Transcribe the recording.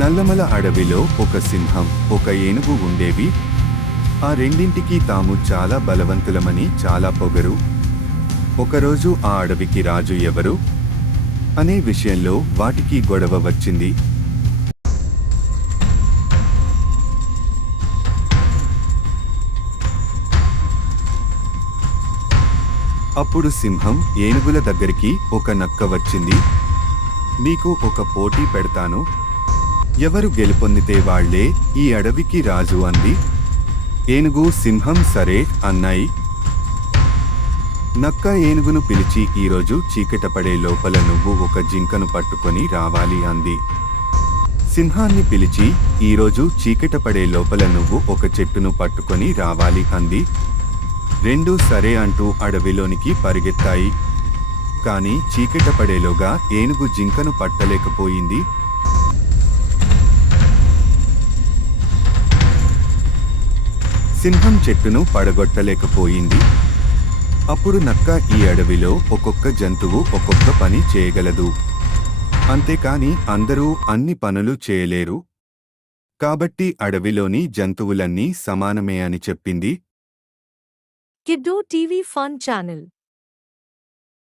నల్లమల అడవిలో ఒక సింహం, ఒక ఏనుగు ఉండేవి. ఆ రెండింటికి తాము చాలా బలవంతులమని చాలా పొగరు. ఒకరోజు ఆ అడవికి రాజు ఎవరు అనే విషయంలో వాటికి గొడవ వచ్చింది. అప్పుడు సింహం ఏనుగుల దగ్గరికి ఒక నక్క వచ్చింది. నీకు ఒక పోటీ పెడతాను, ఎవరు గెలుపొందితే వాళ్లే ఈ అడవికి రాజు అంది. ఏనుగు సింహం సరే అన్నాయి. నక్క ఏనుగును పిలిచి ఈరోజు చీకటపడే లోపల నువ్వు ఒక జింకను పట్టుకొని రావాలి అంది. సింహాన్ని పిలిచి ఈరోజు చీకటపడే లోపల నువ్వు ఒక చెట్టును పట్టుకొని రావాలి అంది. రెండూ సరే అంటూ అడవిలోనికి పరిగెత్తాయి. కాని చీకటపడేలోగా ఏనుగు జింకను పట్టలేకపోయింది. సింహం చెట్టును పడగొట్టలేకపోయింది. అప్పుడు నక్క ఈ అడవిలో ఒక్కొక్క జంతువు ఒక్కొక్క పని చేయగలదు, అంతేకాని అందరూ అన్ని పనులు చేయలేరు. కాబట్టి అడవిలోని జంతువులన్నీ సమానమే అని చెప్పింది. Kiddo TV Fun Channel